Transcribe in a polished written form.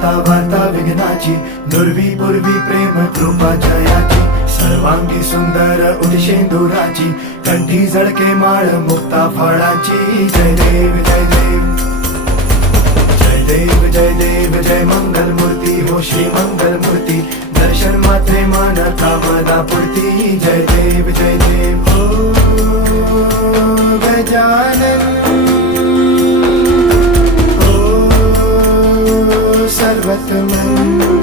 दाता वार्ता विघ्नाची, नुरवी पूर्वी प्रेम कृपा जयाची, सर्वांगी सुंदर उदिशेंदुराची, कंठी झळके माळ मुक्ता फळाची. जय देव जय देव जय देव जय देव जय मंगल मूर्ती हो श्री मंगल मूर्ती, दर्शन मात्रे मान कामना पूर्ती. जय देव जय देव ओ गजानन ओ सर्वतमन.